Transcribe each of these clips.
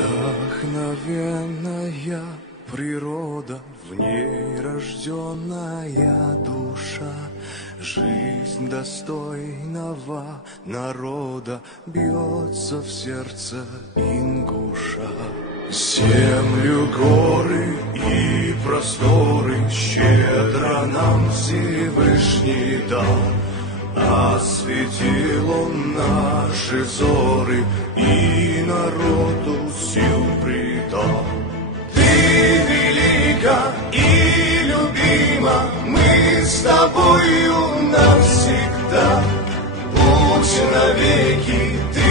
Вдохновенная природа, в ней рожденная душа, жизнь достойного народа бьется в сердце ингуша. Землю, горы и просторы щедро нам Всевышний дал, осветил он наши взоры и народу сил придал. Ты велика и любима, мы с тобою навсегда. Будь навеки ты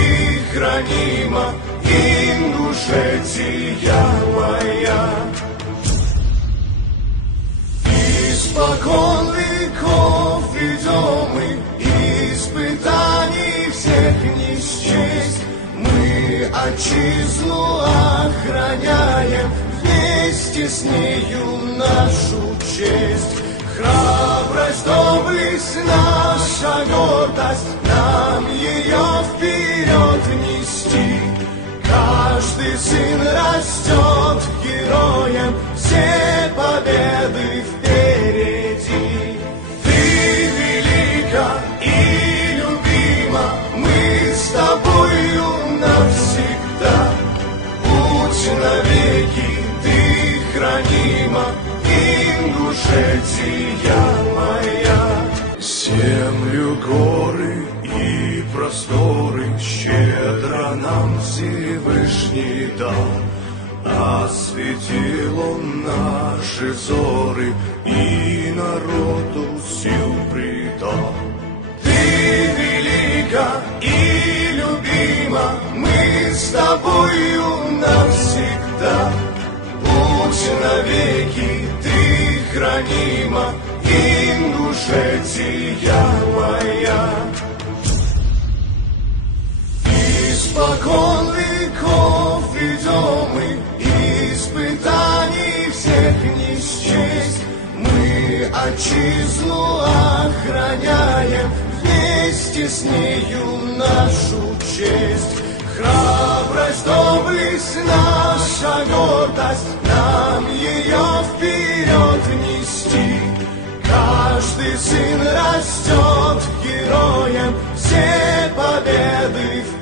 хранима, Ингушетия моя. Испокон веков идем мы, испытаний всех не счесть. Мы отчизну охраняем, вместе с нею нашу честь. Храбрость, доблесть, наша гордость, нам ее вперед нести. Каждый сын растет героем, все победы впереди. Ты велика и любима, мы с тобою навсегда. Будь навеки ты хранима, Ингушетия моя. Землю, горы и просторы щедро нам Всевышний дал, осветил он наши взоры и народу сил придал. Ты велика и любима, мы с тобою навсегда. Будь навеки ты хранима, Ингушетия моя. Испокон веков идем мы, испытаний всех не счесть. Мы отчизну охраняем, вместе с нею нашу честь. Храбрость, доблесть, наша гордость, нам ее вперед нести. Каждый сын растет героем, все победы впереди.